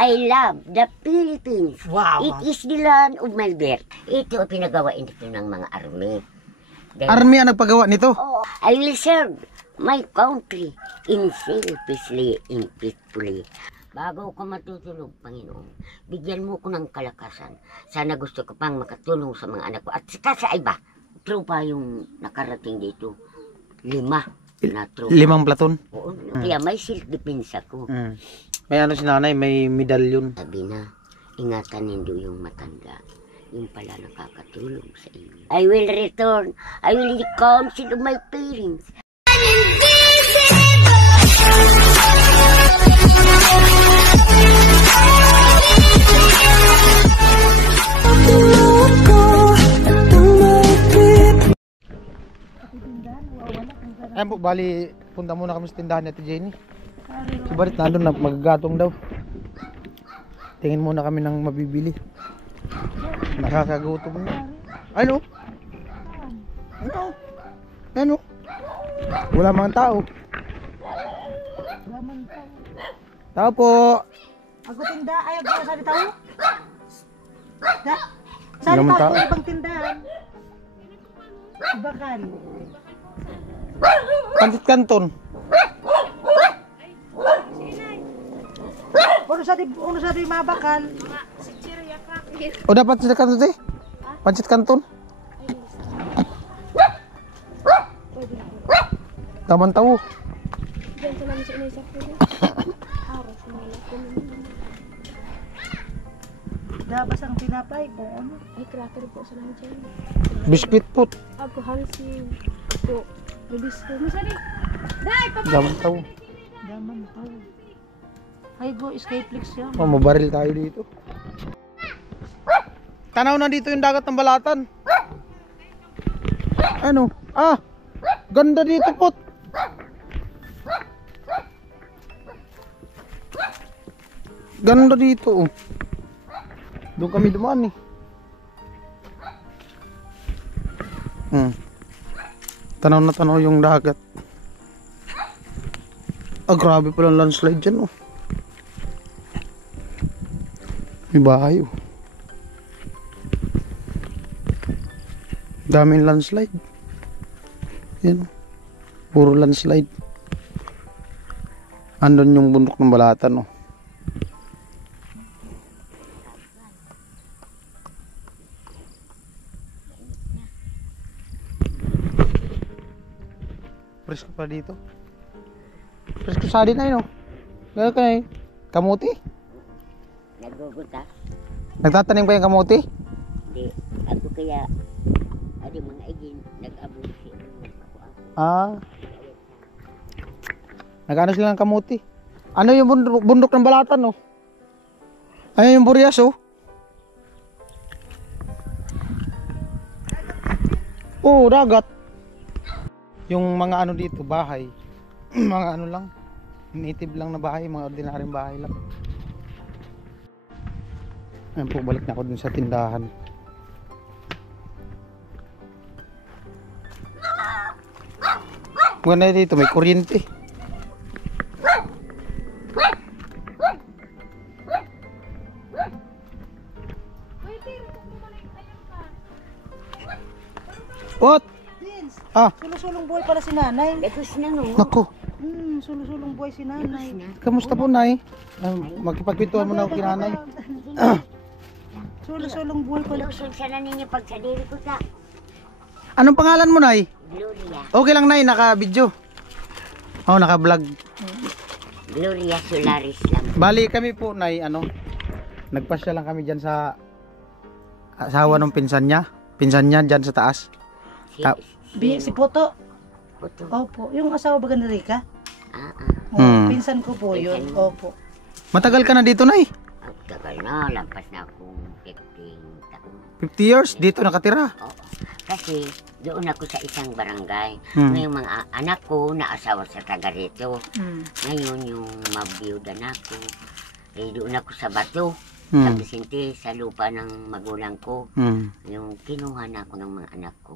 I love the Philippines. Wow. It is the land of my birth. Ito ang pinagawain dito ng mga army. Army ang nagpagawa nito? Oh, I will serve my country in selfishly and peacefully. Bago ko matutulog, Panginoon, bigyan mo ko ng kalakasan. Sana gusto ko pang makatulong sa mga anak ko. At saka sa iba, tropa yung nakarating dito. 5 na tropa. 5 platon? Oo, kaya may self-defense ako. May ano si nanay, may medalyon. Sabi na, ingatan nindo yung matanda. Yung pala nakakatulong sa inyo. I will return. I will the counsel of my parents. Ayan po, bali, punta muna kami sa tindahan ni Ate Jenny. Subalit nandun na, magagatong daw. Tingin muna kami ng mabibili. Nakakagutom na. Ano? Ano? Ano? Wala mga tao. Tao po. Ako tinda, ay ako sa tao. Da. Sa tao ibang tindahan. Bakal. Pansit Canton. Uno sa di mabakal. O dapat pansit Canton eh? Pansit Canton. Taman tawo. Dabas ang tinapay ko. Ano? Ay, cracker po sa lang dyan. Biskuit po. Ako, hansin. Ako, release ko. Masali. Dai, papa! Taman tawo. Daman tao. Ay go, escapeflix yan. Oh, mabaril tayo dito. Tanaw na dito yung dagat ng Balatan. Ano? Ah! Ganda dito po. Ganda dito oh. Doon kami dumaan eh. Tanaw na tanaw yung dagat. Ah, grabe palang landslide dyan oh. May bahay oh. Daming landslide. Yan. Puro landslide. Andun yung bundok ng Balatan oh. Presko pa dito. Presko sa din na yun oh. Gano'n ka eh. Kamuti? Nagugutas. Nagtatanim ba yung kamuti? Hindi. Ako kaya, adi mga igin, nag-abusi. Ah. Nag-ano sila ng kamuti? Ano yung bundok ng Balatan oh? Ano yung Burias oh? Oh, dagat. Yung mga ano dito, bahay. Mga ano lang. Native lang na bahay, mga ordinaryong bahay lang. Ayan po, balik na ako dun sa tindahan. Maganda dito, may kuryente. What? Vince, Ah, sulusulong buhay pala si nanay. Tapos na no. naku. Sulusulong buhay si nanay. Kamusta po, Nay? Magkipagkwentuhan mo na ako kinanay. Sulusulong buhay pala. Lusog sana ninyo pag sa diri ko sa Anong pangalan mo, Nay? Gloria. Okay lang, Nay, naka-video. Oh, naka-vlog. Gloria Solaris lang. Bali kami po, Nay, ano, nagpasya lang kami dyan sa asawa ng pinsan niya. Pinsan niya dyan sa taas. Si Poto. Puto. Opo. Yung asawa ba ni Rica? Pinsan ko po yun. Pinsan. Opo. Matagal ka na dito, Nay? Ang tagal na, lampas na akong 15 taon. 50 years, dito nakatira. Oo. Kasi doon ako sa isang barangay. Hmm. Ngayong mga anak ko na asawa sa taga rito. Ngayon yung mabiyuda na ako. Eh, doon ako sa Bato. Sa Vicente, sa lupa ng magulang ko. Yung kinuha na ako ng mga anak ko.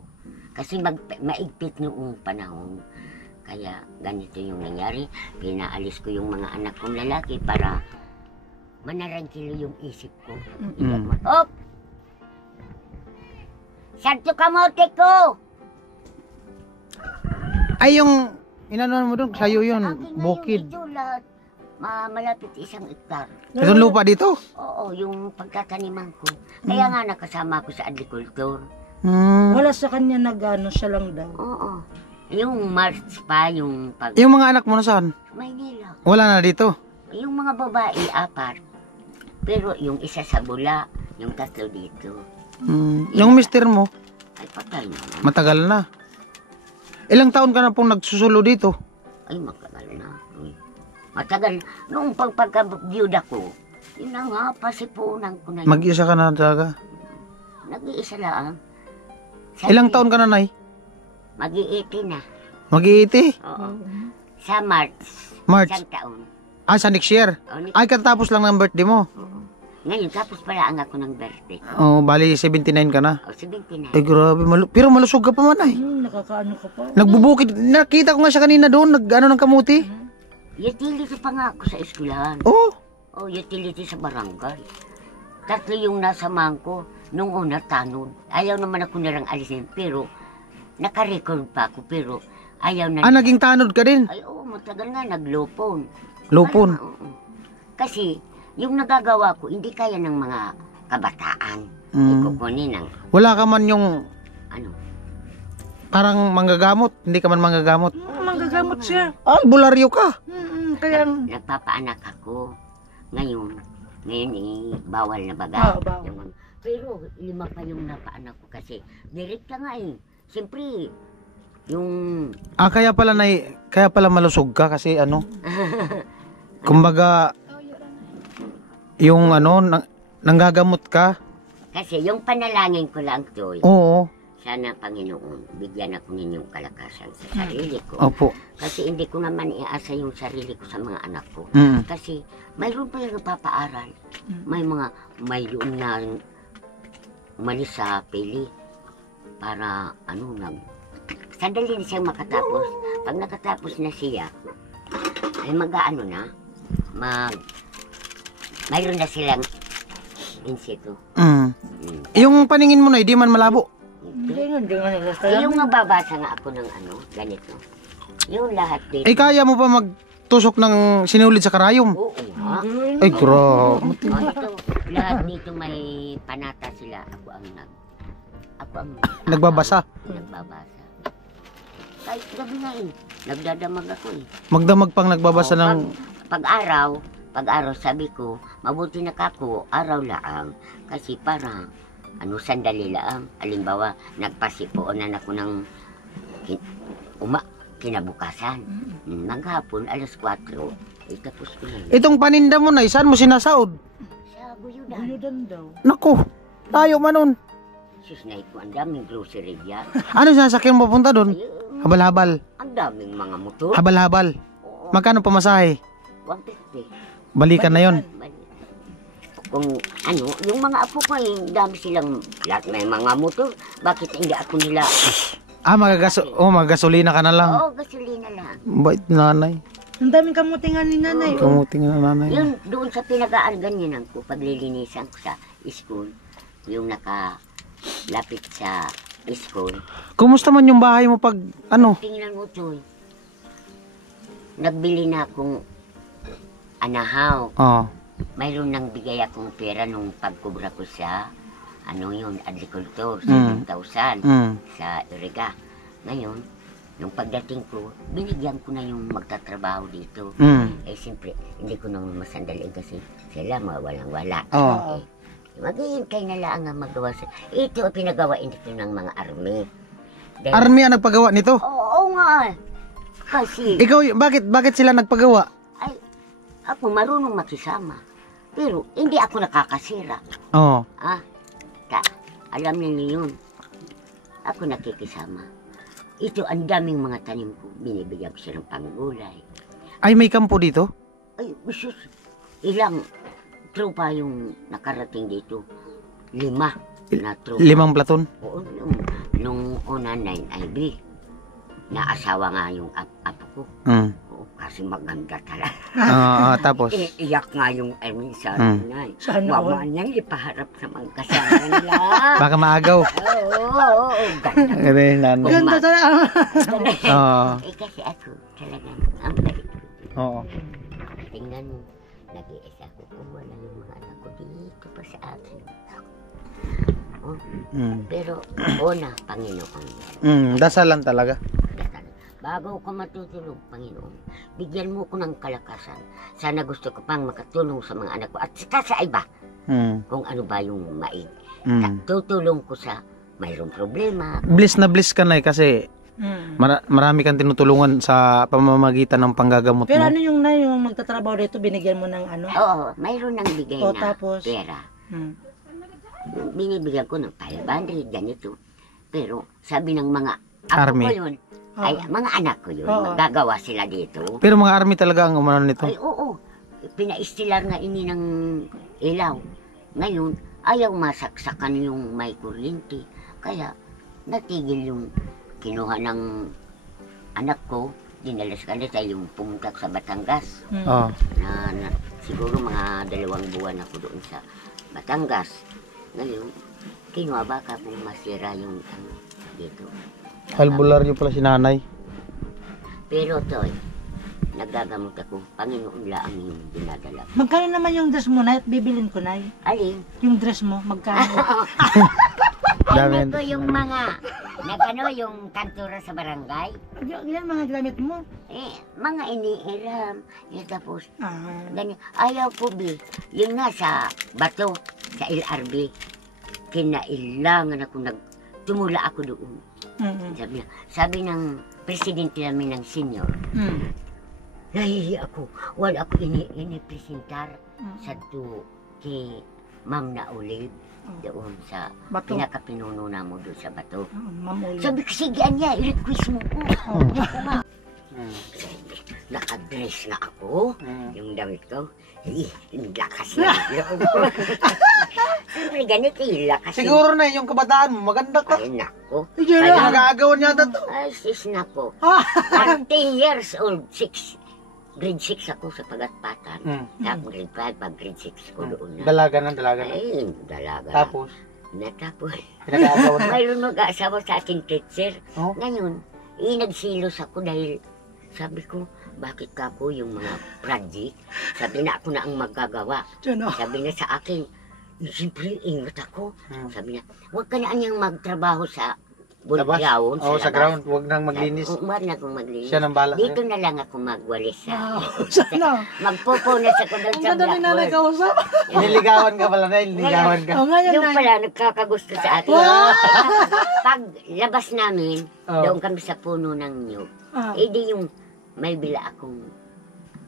Kasi maigpit noong panahon. Kaya ganito yung nangyari. Pinaalis ko yung mga anak kong lalaki para manarangkilo yung isip ko. Mm. Op! Santo kamote ko! Ay, yung inanuhan mo doon, sa'yo yun, Akin na bukid. Yung ito lahat. Malapit 1 hektar. Itong lupa dito? Oo, yung pagtataniman ko. Kaya nga nakasama ko sa agrikultor. Wala sa kanya nag-ano, siya lang daw. Oo. Yung March pa, yung pag... Yung mga anak mo nasaan? Maynila. Wala na dito? Yung mga babae, 4. Pero yung isa sa Bula, yung 3 dito. Yung mister mo, Ay, patay na. matagal na. Ilang taon ka na pong nagsusulo dito? Ay, matagal na. Uy. Matagal. Noong pagka-byuda ko, yun na nga, pasipunan ko na yun. Mag-isa ka na talaga. Nag-iisa lang. Ilang taon ka na, Nay? Mag-iiti na. Mag-iiti? Oo. Sa March. March. 1 taon. Ah, sa next year? O, Ay, katapos lang ng birthday mo. Ngayon, tapos pala ang ako ng birthday. Oh, bali 79 ka na. O, 79. Ay, grabe. Pero malusog ka pa man, ay. Nakakaano ka pa. Nagbubukid. Nakita ko nga siya kanina doon. Nag-ano ng kamuti. Utility pa nga ako sa eskwelahan. Oh. O, utility sa barangay. 3 yung nasa mangko. Nung una, tanod. Ayaw naman ako nilang alisin. Pero, naka-record pa ako. Pero, ayaw na. Ah, naging tanod ka din. Ay, oo, matagal nga. Naglopon. Lupon. Oo. Kasi, yung nagagawa ko, hindi kaya ng mga kabataan. Ikukunin ng, Wala ka man yung ano. parang manggagamot. Hindi ka man manggagamot. Manggagamot siya. Ah, bularyo ka. Kaya, Nagpapaanak ako. Ngayon bawal na baga. bawal. Pero 5 pa yung napaanak ko kasi direct ka nga eh. Siyempre, yung... Ah, kaya pala malusog ka kasi ano. Kumbaga, yung ano, nanggagamot ka. Kasi yung panalangin ko lang, Joy, Oo. sana Panginoon, bigyan ako ninyong kalakasan sa sarili ko. Opo. Kasi hindi ko naman iasa yung sarili ko sa mga anak ko. Mm. Kasi mayroon pa yung nagpapaaral. Mayroon na umalis sa pili para sandali na siyang makatapos. Pag nakatapos na siya, ay mag-ano na, mayroon na silang in situ. Yung paningin mo na, di man malabo. hindi nga Eh, yung nababasa nga ako ng ganito. Yung lahat dito. Eh, kaya mo pa magtusok ng sinulid sa karayom? Oo nga. Ay, grabe. Ito, lahat dito may panata sila. Ako ang Nagbabasa. nagbabasa. Kahit gabi nga eh. Nagdadamag ako eh. Magdamag pang nagbabasa ng... Pag-araw sabi ko, mabuti na kako, araw lang. Kasi parang, sandali lang. Halimbawa, nagpasipuonan ako ng kinabukasan. Maghapon, 4:00. Tapos ko na yun. Itong paninda mo na, saan mo sinasaod? Sa Guyudan. Guyudan daw. Naku, tayo manon. Sus na ito, ang daming grocery yan. Ano sasakyan mo papunta doon? Ayun, Habal-habal. ang daming mga motor. Habal-habal. Oo, Magkano pamasahe? 150. Balikan na yon. Kung yung mga apo ko, dami silang, lahat may mga motor. Bakit hindi ako nila? Ah, magagasolina ka na lang. Oo, gasolina lang. Bait nanay. Ang daming kamutingan ni nanay. Kamuting na nanay. Yun, doon sa pinagaan, ganyan ko, paglilinisan ko sa school, yung nakalapit sa school. Kumusta man yung bahay mo pag ano? Tingnan mo, Choy. Nagbili na akong anahaw. Oh. Mayroon nang bigay akong pera nung pagkubra ko sa, agricultor, Mm. 7,000 Mm. sa Iriga. Ngayon, nung pagdating ko, binigyan ko na yung magtatrabaho dito. Mm. Eh, siyempre, hindi ko nang masandali kasi sila walang-wala. Oo. Maghihintay na lang ang magawa sa... Ito ang pinagawain dito ng mga army. Dahil- Army ang nagpagawa nito? Oo nga. Kasi, Ikaw, bakit sila nagpagawa? ay, ako marunong makisama. Pero, hindi ako nakakasira. Oo. Alam niyo yun. Ako nakikisama. Ito, ang daming mga tanim ko. Binibigyan ko siya ng panggulay. Ay, may kampo dito? Ay, sus, ilang tropa yung nakarating dito. 5 na tropa. 5 platon? Oo, nung una 9 IB. Naasawa nga yung apo ko. Mm. Oo, kasi maganda talaga. Tapos, Iiyak nga yung Emin sa Hmm. nanay. Sana all. Wala niyang ipaharap sa mga kasama nila. baka maagaw. Oo, ganda. Ganun, nanay. Ganda talaga. Oo. Kasi ako talagang ang bait ko. Oo. Tingnan mo, nag-iisa ko kung wala yung mga anak ko dito pa sa akin. Oh, pero una, Panginoon. Dasalan talaga. Dasal. Bago ko matutulog, Panginoon, bigyan mo ko ng kalakasan. Sana gusto ko pang makatulong sa mga anak ko at saka sa iba kung ano ba yung maig. Tutulong ko sa mayroong problema. Bliss na bliss ka na kasi marami kang tinutulungan sa pamamagitan ng panggagamot Pero mo. ano yung na yung magtatrabaho dito, binigyan mo ng ano? Oo, mayroon nang bigay O, na tapos? pera. Hmm. Binibigyan ko ng 500, ganito. Pero sabi ng mga ako Army. ko yun, ay mga anak ko yun, Oo. magagawa sila dito. Pero mga army talaga ang umano nito. Ay oo, pinaistilar nga ini ng ilaw. Ngayon, ayaw masaksakan yung may kuryente. Kaya natigil yung kinuha ng anak ko, dinala sa kanila yung pumunta sa Batangas. Oo. Na siguro mga 2 buwan ako doon sa Batangas. Ngayon, kinuha baka kung masira yung ano dito. Albularyo pala si nanay. Pero toy, nagagamot ako. Panginoon lang yung dinadala. Magkano naman yung dress mo na at bibilin ko na Alin? yung dress mo, magkano? Dami. Ano ko yung mga, nagano yung kantura sa barangay? Yan mga gamit mo. Mga iniiram. Tapos, Ah. ganyan. Ayaw ko, Bi. Yun nga sa bato, sa LRB. Kinailangan ako tumula ako doon. Sabi ng presidente namin ng senior, nahihiya ako. Wala ako ini-presentar sa kay Ma'am na Olive doon sa Bato. pinakapinuno na mo doon sa bato. Mamuli. Sabi ko, sige niya, i-request mo ko. Nakadress na ako, yung damit ko. Lakas na yung loob ko. Siyempre, ganito yung lakas. Siguro na yung kabataan mo, maganda ka. Ay, nako. Kaya nag-aagawan yata to. Ay, sis nako. 10 years old, grade 6 ako sa Pagatpatan. Tapos grade 5, pag grade 6 ko doon na. Dalaga na, dalaga na. Ay, dalaga. Tapos, Natapos. pinag-aagawan na. Mayroon mag-aasawa sa aking teacher. Oh. Ngayon, nagsilos ako dahil sabi ko, bakit ka po yung mga project? Sabi na ako na ang magagawa. Sabi na sa akin, siyempre ingat ako. Sabi niya, huwag ka na anyang magtrabaho sa ground. Oo, sa ground. Huwag nang maglinis. Huwag na akong maglinis. Siya nang bala. Dito na lang ako magwalis sa... Sana. Magpupunas ako doon sa blackboard. kausap. Niligawan ka pala na, niligawan ka. O nga yan Yung na. pala, nagkakagusto sa atin. Pag labas namin, doon kami sa puno ng nyug. Di yung may bila akong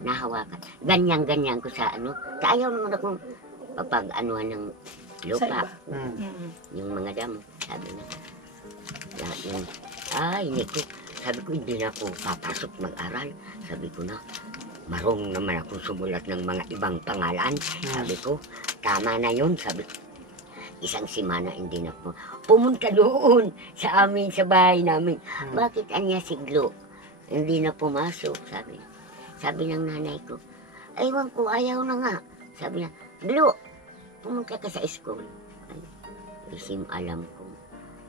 nahawakan. Ganyan-ganyan ko sa ano. Ayaw naman akong papag-anuhan ng lupa. Yung mga damo. Sabi na. Yung, hindi ko. Sabi ko, hindi na ako papasok mag-aral. Sabi ko na, marunong naman akong sumulat ng mga ibang pangalan. Sabi ko, tama na yun. Sabi ko, isang simana hindi na po. Pumunta doon sa amin, sa bahay namin. Bakit anya siglo? Hindi na pumasok, sabi. Sabi ng nanay ko, aywan ko, ayaw na nga. Sabi niya, Glo, pumunta ka sa school. Ay, isim alam ko,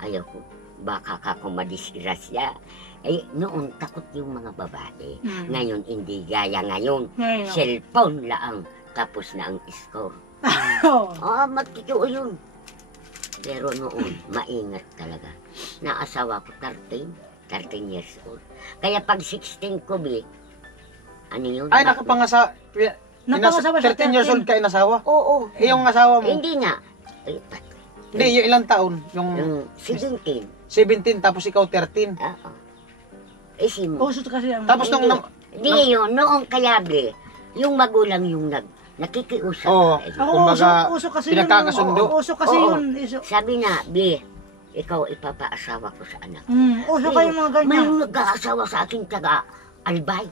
ayaw ko. Baka ka kung madisgrasya. Eh, noon takot yung mga babae. Ngayon, hindi gaya ngayon. Cellphone laang, tapos na ang score. Matitoo yun. Pero noon, maingat talaga. Naasawa ko 13 years old. Kaya pag 16 ko, ano yun? Ay, nakapangasa... Napangasawa siya, 13 years old ka inasawa? Oo. Eh, yung asawa mo? Hindi nga. Ay, Hindi, yung ilang taon? Yung yung 17. 17, tapos ikaw 13. Oo. Eh, si mo. Uso kasi ang... Tapos nung... Hindi yun, noong kayabi, yung magulang yung nakikiusap. Oo. Eh, Kumbaga, uso kasi pinagkakasundo. Uso kasi Oo. yun. Sabi na, ikaw ipapaasawa ko sa anak. Uso kayo mga ganyan. Mayroong nag-aasawa sa aking taga-albay.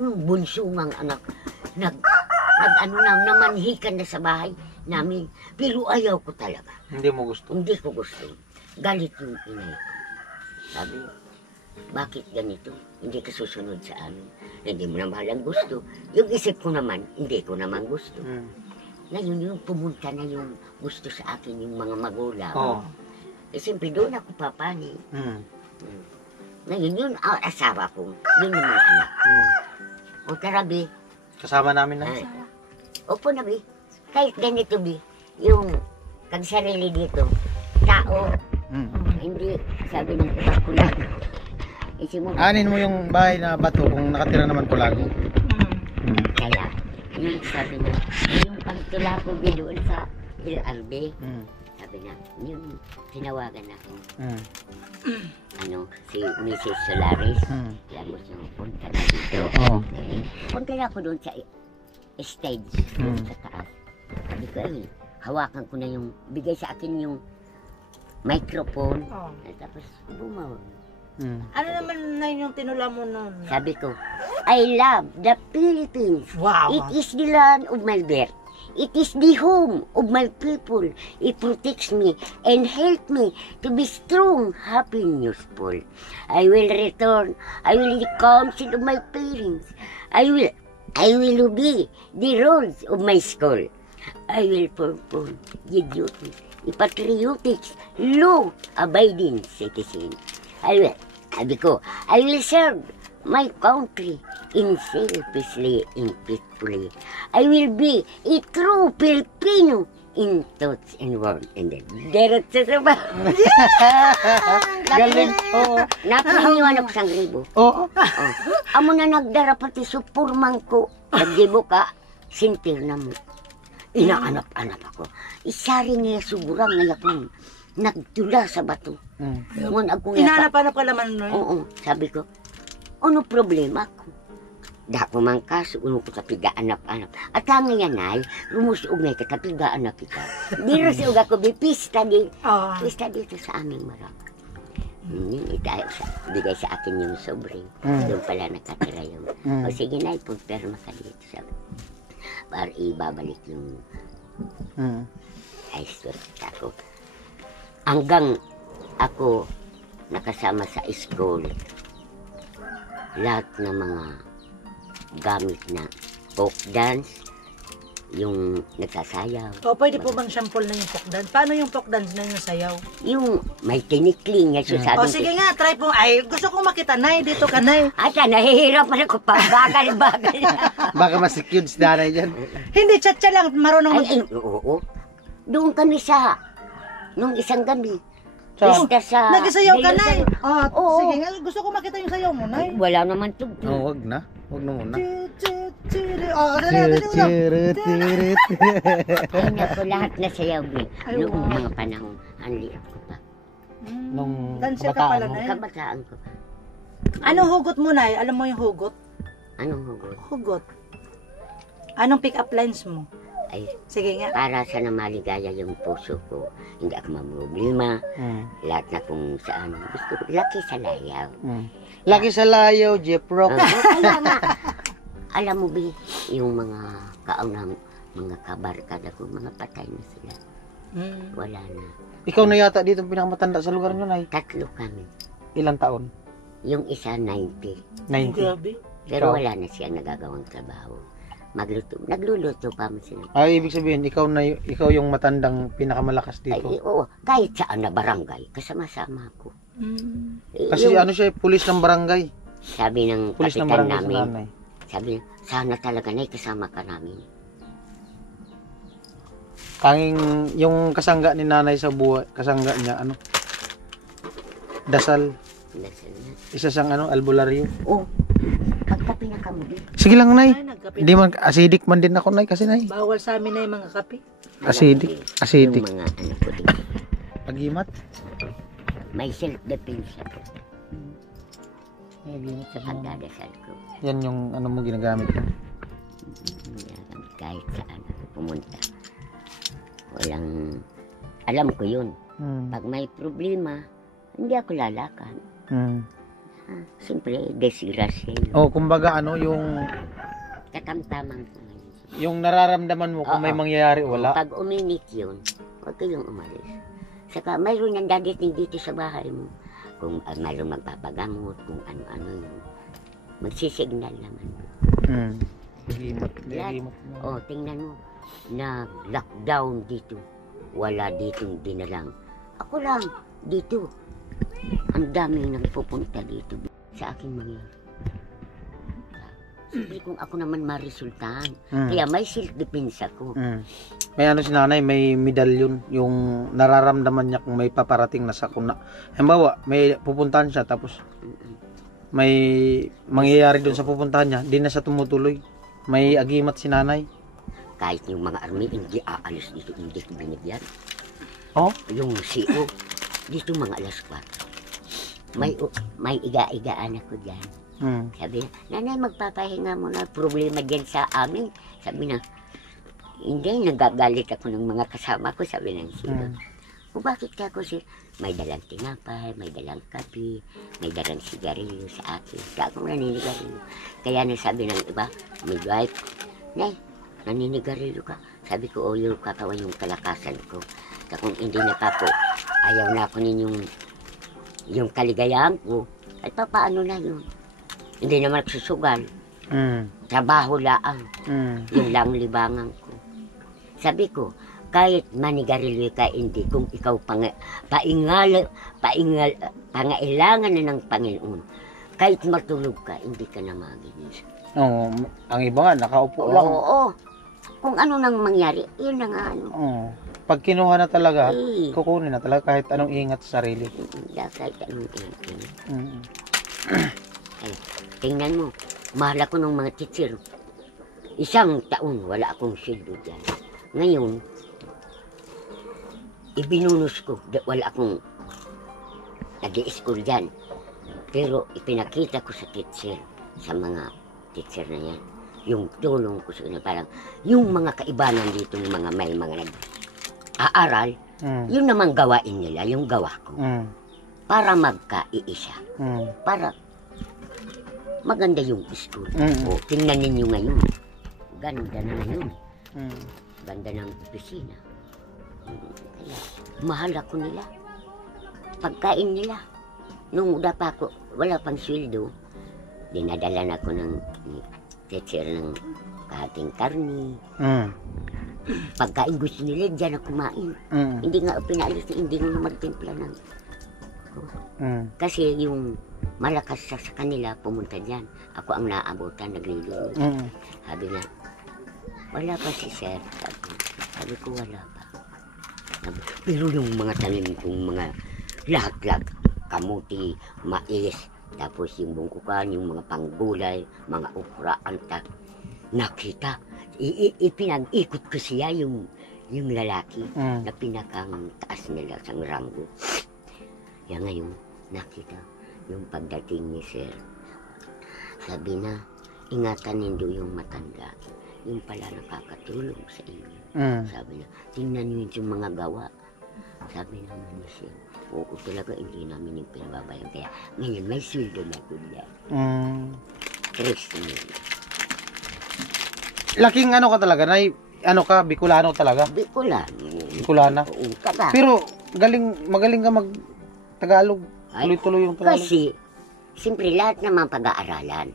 Yung bunso ng anak. Namanhikan na sa bahay namin. Pero ayaw ko talaga. Hindi mo gusto. Hindi ko gusto. Galit yung inay ko. Sabi, bakit ganito? hindi ka susunod sa amin. Hindi mo naman ang gusto. Yung isip ko naman, hindi ko naman gusto. Ngayon yung pumunta na yung gusto sa akin yung mga magulang. Oo. Eh siyempre doon ako papani. Ngayon yun ang asawa ko. Yun yung mga anak. O tara, Bi. Kasama namin na. Ay. Opo na, Bi. Kahit ganito, Bi. Yung kagsarili dito, tao, hindi, sabi ng iba ko lang. Anin mo yung bahay na bato kung nakatira naman Kulago. Kaya, yun sabi na, yung pagtula ko doon sa LRB, sabi na, yun, tinawagan ako. Si Mrs. Solaris, alam mo siya, punta na dito. Punta na ako doon sa stage, sa taas. Sabi ko, hawakan ko na yung, bigay sa akin yung microphone, tapos bumawag. Ano naman na yung tinula mo nun? Sabi ko, I love the Philippines. Wow. It is the land of my birth. It is the home of my people. It protects me and help me to be strong, happy, and useful. I will return. I will the counsel of my parents. I will obey the rules of my school. I will perform the duties, the patriotic, law-abiding citizen. Sabi ko, I will serve my country selfishly and peacefully. I will be a true Filipino in thoughts and word. And then, diretso sa ba? Galing. Oo. Napiniwan ako sang ribo. Oo. Amo na nagdara pati supurman ko. Nagdibo ka, sintir na mo. Inaanap-anap ako. Isari niya sugurang ngayon akong nagtula sa bato. Ngun ako nga Inaanap-anap ka naman nun? Oo, sabi ko, ano problema ko? Dako man kaso, uno ko kapiga-anap-anap. At ang ngayon ay, rumusog na kapiga-anap ikaw. Di rusog ako, pista dito sa aming marami. Bigay sa akin yung sobre. Doon pala nakatira yung, o sige na, ipunperma ka dito. Sabi, para ibabalik yung ice ako. Hanggang ako nakasama sa school, lahat ng mga gamit na folk dance, yung nagsasayaw. O, pwede po bang sample na yung folk dance? Paano yung folk dance na yung sayaw? Yung may tinikling nga sabi. O, sige nga, try po. Ay, gusto kong makita, Nay. Dito ka, Nay. Ata, nahihirapan ako pa. Bagal-bagal. Baka masikyon si nanay dyan. Hindi, chat-chat lang. Marunong Ay, oo. Doon kami sa, nung isang gabi. Saan? Pista sa... Nagsayaw ka, Nay. Oo. Sige nga, gusto kong makita yung sayaw mo, Nay. Wala naman tugtog. Oo, wag na. Wag na muna. Dali. Ay, naku, lahat na sayaw din. Noong mga panahon, ang liit ko pa. Nung Dancer ka pala, kabataan mo. Nay. Kabataan ko. Anong hugot mo, Nay? Alam mo yung hugot? Anong hugot? Hugot. Anong pick-up lines mo? Ay, Sige nga. para sa namaligaya yung puso ko, hindi ako mamroblema. Lahat na kung saan gusto ko. Laki sa layaw. Lagi sa layaw, Jeff Rock. Kaya nga, alam mo ba, yung mga kaunang mga kabarkada ko, mga patay na sila. Wala na. Ikaw na yata dito ang pinakamatanda sa lugar nyo, Nay. 3 kami. Ilang taon? Yung isa 90. 90. Grabe. Pero Ikaw? wala na siya nagagawang trabaho. Nagluluto pa mo sila. Ay, ibig sabihin, ikaw yung matandang pinakamalakas Ay, dito. oo, kahit saan na barangay, kasama-sama ko. Kasi ano siya, pulis ng barangay. Sabi ng Pulis ng kapitan barangay sa namin, nanay. sabi niya, sana talaga na kasama ka namin. Tanging yung kasangga ni nanay sa buhay, kasangga niya, ano? Dasal. Nasaan na? Isa siyang albularyo. Oh, pagkapi na kamo din. Sige lang, Nay. Ay, nagkape. Hindi man, acidic man din ako, Nay, kasi, Nay. Bawal sa amin na yung mga kape. Acidic. Acidic. Yung mga ano ko din. Pagimat. May self-defense ako Pagimat. sa pagdadasal ko. Yan yung ano mo ginagamit mo. Kahit saan ako pumunta. Walang, alam ko yun. Pag may problema, hindi ako lalakan. Siyempre, desgrasya yun. Oh, kumbaga ano, yung Katamtaman ko ngayon. yung nararamdaman mo kung may Oo. mangyayari o wala. Pag uminit yun, huwag kayong umalis. Saka mayroon yung dadating dito sa bahay mo. Kung mayroon magpapagamot, kung ano-ano yun. Magsisignal naman. Hmm. Nag-iimot. Yan. O, tingnan mo. Nag-lockdown dito. Wala ditong dinalang. Ako lang, dito. Ang daming nagpupunta dito sa aking mangyari. Siyempre kung ako naman marisultahan. Kaya may self-defense ako. May ano si nanay, may medalyon. Yung nararamdaman niya kung may paparating na sakuna. Halimbawa, may pupuntahan siya tapos may mangyayari doon sa pupuntahan niya, di na siya tumutuloy. May agimat si nanay. Kahit yung mga army, hindi aalis dito, hindi ko binigyan. Oh? Yung CO, dito mga alas 4. May iga-igaan ako dyan. Sabi na, nanay, magpapahinga mo na, problema dyan sa amin. Sabi na, hindi, nagagalit ako ng mga kasama ko, sabi ng CO. O bakit ka ako sir? May dalang tinapay, may dalang kape, may dalang sigarilyo sa akin. Kaya akong naninigarilyo. Kaya nasabi ng iba, midwife, nay, naninigarilyo ka. Sabi ko, yung kakawa yung kalakasan ko. Kaya kung hindi na pa po, ayaw na ako ninyong yung kaligayahan ko. Ay paano na yun? Hindi naman nagsusugal. Trabaho laang. Yung lang libangan ko. Sabi ko, kahit manigarilyo ka, hindi kung ikaw pangailangan na ng Panginoon. Kahit matulog ka, hindi ka na magigising. Oo, ang iba nga, nakaupo lang. Oo. Kung ano nang mangyari, yun na nga ano. Oo. Pag kinuha na talaga, kukunin na talaga kahit anong ingat sa sarili. Kahit anong ingat. Ay, tingnan mo, mahal ako ng mga teacher. 1 taon, wala akong sildo dyan. Ngayon, ibinunus ko, wala akong nag-i-school dyan. Pero ipinakita ko sa teacher, sa mga teacher na yan, yung tulong ko sa kanila, parang yung mga kaibanan dito, yung mga may mga nag-aaral, yun naman gawain nila, yung gawa ko. Para magka-iisa. Para maganda yung school. O, tingnan ninyo ngayon. Ganda na ngayon. Ganda ng opisina. Kaya, mahal ako nila. Pagkain nila. Nung uda pa ako, wala pang sweldo, dinadala na ako ng teacher ng kahating karni. Pagkain gusto nila, dyan ako kumain. Hindi nga pinaalis na hindi nga magtimpla ng kasi yung malakas sa kanila pumunta dyan. Ako ang naabutan, naglilinis. Sabi na, wala pa si sir. Sabi ko, wala pa. Pero yung mga tanim kong mga lahat-lahat, kamuti, mais, tapos yung bungkukan, yung mga panggulay, mga ukra, antak, nakita. Ipinag-ikot ko siya yung lalaki na pinakang taas nila sa ranggo. Kaya ngayon, nakita yung pagdating ni sir. Sabi na, ingatan nindo yung matanda. Yung pala nakakatulong sa inyo. Sabi na, tingnan niyo yung mga gawa. Sabi naman ni sir, oo talaga, hindi namin yung pinababayan. Kaya ngayon, may sweldo na ko yan. 3 million. Laking ano ka talaga, Nay? Ano ka, Bicolano talaga? Bicolana. Oo, kada. Pero magaling ka mag-Tagalog. Tuloy-tuloy yung Tagalog. Kasi, siyempre lahat naman pag-aaralan.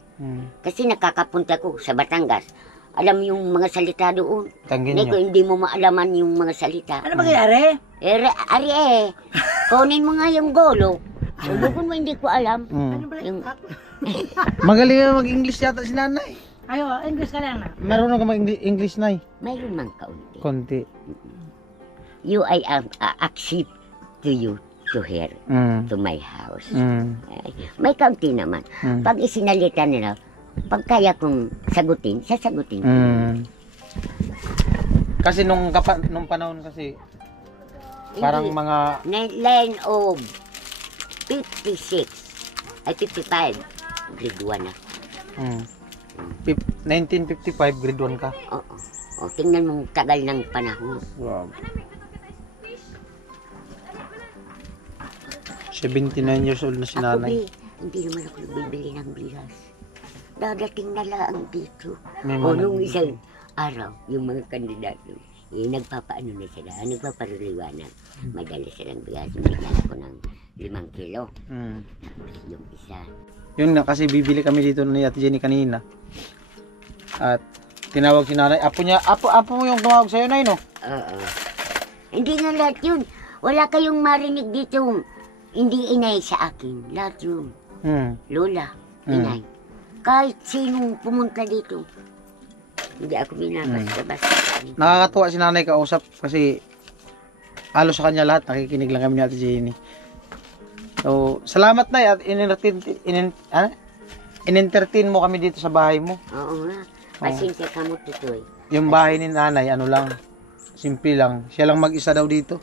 Kasi nakakapunta ko sa Batangas. Alam yung mga salita doon. Tanggin Kung nyo. hindi mo maalaman yung mga salita. Ano mangyayari? Ari kunin mo nga yung golo. Kung mo hindi ko alam. Ano ba Yung, Magaling ka mag-English yata si nanay. Ayo, English ka lang na. Marunong ka mag-English, Nay? mayroon mang kaunti. Konti. You, I am accept to you, to her, to my house. Ay, may kaunti naman. Pag isinalita nila, pag kaya kong sagutin, sasagutin ko. Kasi nung panahon kasi, parang Hindi. mga... Line of 56, ay 55, grade 1 na. 1955, grade 1 ka. Oo. O, tingnan mong tagal ng panahon. Wow. 79 years old na si Ako, nanay. hindi naman ako bibili ng bigas. Dadating na lang dito. May O, mga nung nagbibili. isang araw, yung mga kandidato, nagpapaano na sila, nagpapariliwanag. Madali silang bigas, bigyan ako ng 5 kilo. Tapos yung isa. Yun nga, kasi bibili kami dito ni Ate Jenny kanina. At tinawag si nanay. Apo mo yung tumawag sa'yo, Nay, no? Oo. Hindi nga lahat yun. Wala kayong marinig dito. Hindi inay sa akin. Lahat yun. Lola, inay. Kahit sinong pumunta dito. Hindi ako binabas-basta. Nakakatuwa si nanay kausap kasi halos sa kanya lahat. Nakikinig lang kami ni Ate Jenny. So, salamat Nay at in-entertain mo kami dito sa bahay mo. Oo nga. Pasensya ka mo, Tutoy. Yung bahay ni nanay, ano lang, simple lang. Siya lang mag-isa daw dito.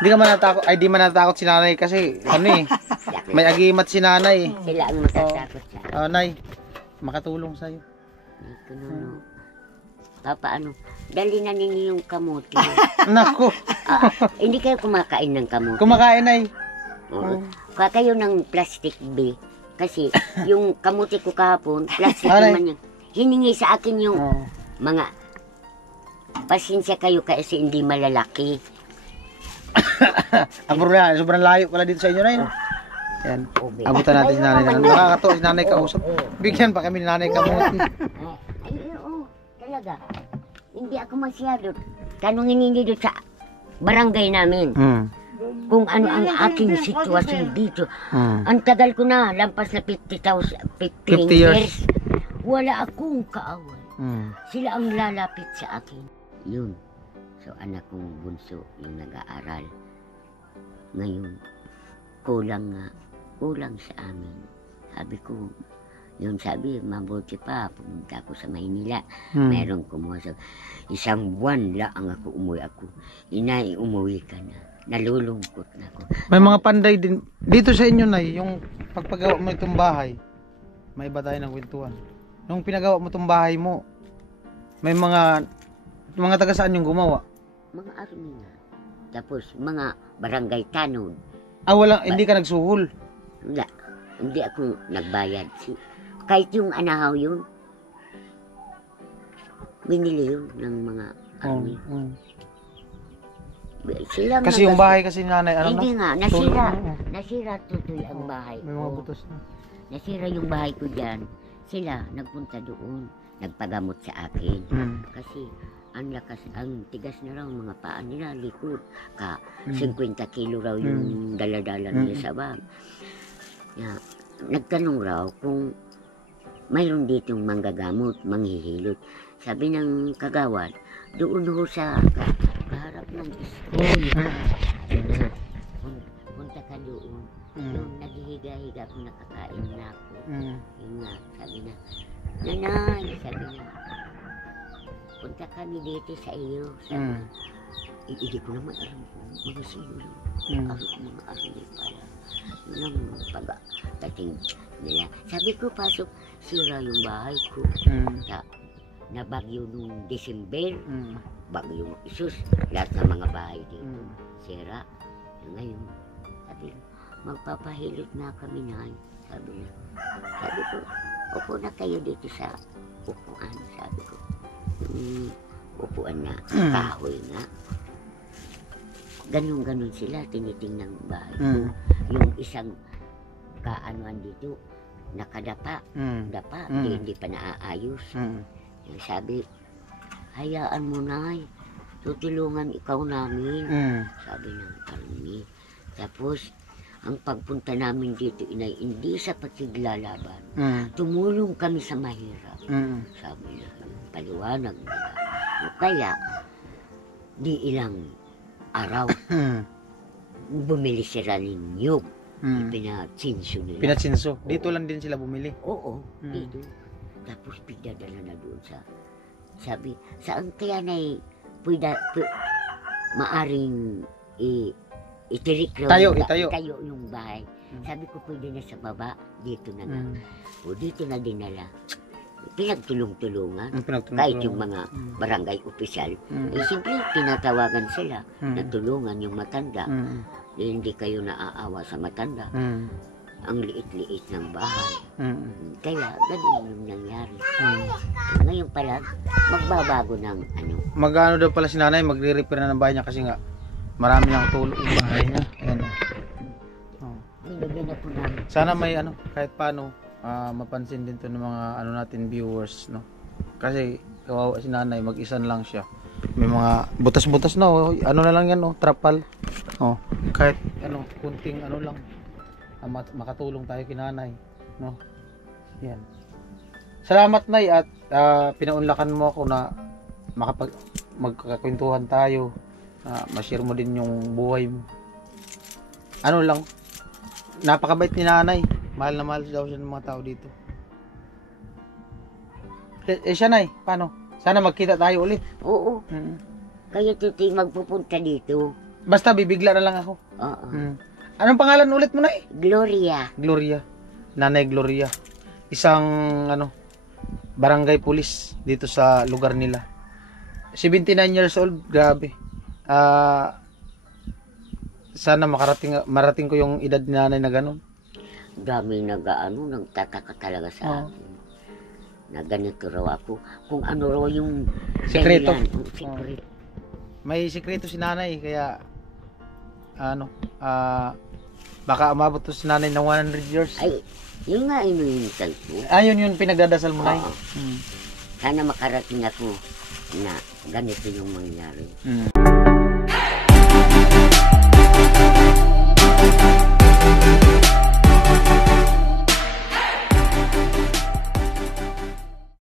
Di man natakot si nanay kasi, may agimat si nanay. Sila ang matatakot sa Nay, makatulong sa'yo. Ay, kununo. Paano? Dali na ninyo yung kamuti. Naku, Hindi kayo kumakain ng kamuti. kumakain Nay. Oo. Kuha kayo ng plastic B. Kasi yung kamuti ko kahapon, plastic Aray. naman yun. Hiningi sa akin yung mga pasensya kayo kasi hindi malalaki. Ang problema, sobrang layo pala dito sa inyo Nay. No? Yan. Abutan natin si nanay. Nakakatuwa si nanay kausap. Bigyan pa kami ni nanay kamuti. Ay, oo. Talaga. Hindi ako masyado. Tanungin ninyo doon sa barangay namin. Kung ano ang aking sitwasyon dito. Ang tagal ko na, lampas na 50 years. Wala akong kaaway. Sila ang lalapit sa akin. Yun. So anak kong bunso yung nag-aaral. Ngayon, kulang sa amin. Sabi ko, mabuti pa, pumunta ako sa Maynila. Meron kumuha sa 1 buwan lang ako umuwi ako. Inay, umuwi ka na. Nalulungkot na ako. May mga panday din. Dito sa inyo Nay, yung pagpagawa mo itong bahay, may iba tayo ng kwentuhan. Nung pinagawa mo itong bahay mo, may mga taga saan yung gumawa? Mga army nga. Tapos mga barangay tanod. Hindi ka nagsuhol. Wala. Hindi ako nagbayad. Kahit yung anahaw yun, binili yun ng mga army. Sila Kasi yung bahay kasi nanay, hindi nga, nasira. Nasira tutoy ang bahay May mga ko. butos na. Nasira yung bahay ko dyan. Sila, nagpunta doon. Nagpagamot sa akin. Kasi, ang tigas na raw mga paa nila, likod. 50 kilo raw yung daladala nila sa bag. Nagtanong raw kung mayroon ditong manggagamot, manghihilot. Sabi ng kagawad, doon ho sa kaharap ng school. Punta ka doon. Doon, naghihiga-higa ako, nakakain na ako. Yun nga, sabi na, nanay, sabi na, punta kami dito sa iyo. Sabi na, hindi ko naman alam kung mga sino lang. Mga army pala. Yun ang pag-dating nila. Sabi ko, pasok, sira yung bahay ko. Na bagyo nung December, bagyo isus, lahat ng mga bahay dito, sira. Ngayon, sabi ko, magpapahilot na kami na. Sabi ko, upo na kayo dito sa upuan, sabi ko. Upuan na, kahoy nga. Ganun sila, tinitingnan ng bahay ko. Yung isang kaanuan dito, nakadapa, hindi pa naaayos. Yung sabi, hayaan mo na, tutulungan ikaw namin. Sabi ng army. Tapos, ang pagpunta namin dito, inay, hindi sa pakiglalaban. Tumulong kami sa mahirap. Sabi na, yung paliwanag nila. Kaya, di ilang araw, bumili sila ng nyug. Pinatsinso nila. Pinatsinso? Dito lang din sila bumili? Oo, dito. Tapos pinadala na doon sa, sabi, saan kaya na maaring itirik Itayo yung bahay. Sabi ko, pwede na sa baba, dito na nga. O dito na dinala. Pinagtulong-tulungan. Kahit yung mga barangay opisyal. Simple, tinatawagan sila na tulungan yung matanda. Hindi kayo naaawa sa matanda. ang liit-liit ng bahay. Mm. Kaya ganun yung nangyari. Mm. Ngayon pala, magbabago ng ano. Mag-ano daw pala si nanay, magre-repair na ng bahay niya kasi nga marami nang tulog yung bahay niya. Ayan. Oh. Nilagyan na po namin. Sana may ano, kahit paano, mapansin din to ng mga ano natin viewers, no? Kasi kawawa si nanay, mag-isa na lang siya. May mga butas-butas na, oh. Ano na lang yan, oh, trapal. Oh, kahit ano, kunting ano lang, makatulong tayo kay nanay, no? Yan. Salamat nay at pinaunlakan mo ako na magkakwentuhan tayo. Ma-share mo din yung buhay mo. Ano lang, napakabait ni nanay. Mahal na mahal daw siya ng mga tao dito. Siya nay, paano? Sana magkita tayo ulit. Oo, Mm. kaya titi magpupunta dito. Basta bibigla na lang ako. Oo. Anong pangalan ulit mo nay? Gloria. Gloria. Nanay Gloria. Isang ano, barangay police dito sa lugar nila. 79 years old, grabe. Sana marating ko yung edad ni nanay na ganun. Dami nagtataka talaga sa Oo. akin. Na ganito raw ako. Kung ano raw yung Sikreto. dahilan, sikreto. May sikreto si nanay kaya ano, baka umabot to si nanay ng 100 years. Ay, yun nga inuhintay ko. Ayun yun pinagdadasal mo nay. Oo. Mm. Sana makarating ako na ganito yung mangyari. Mm.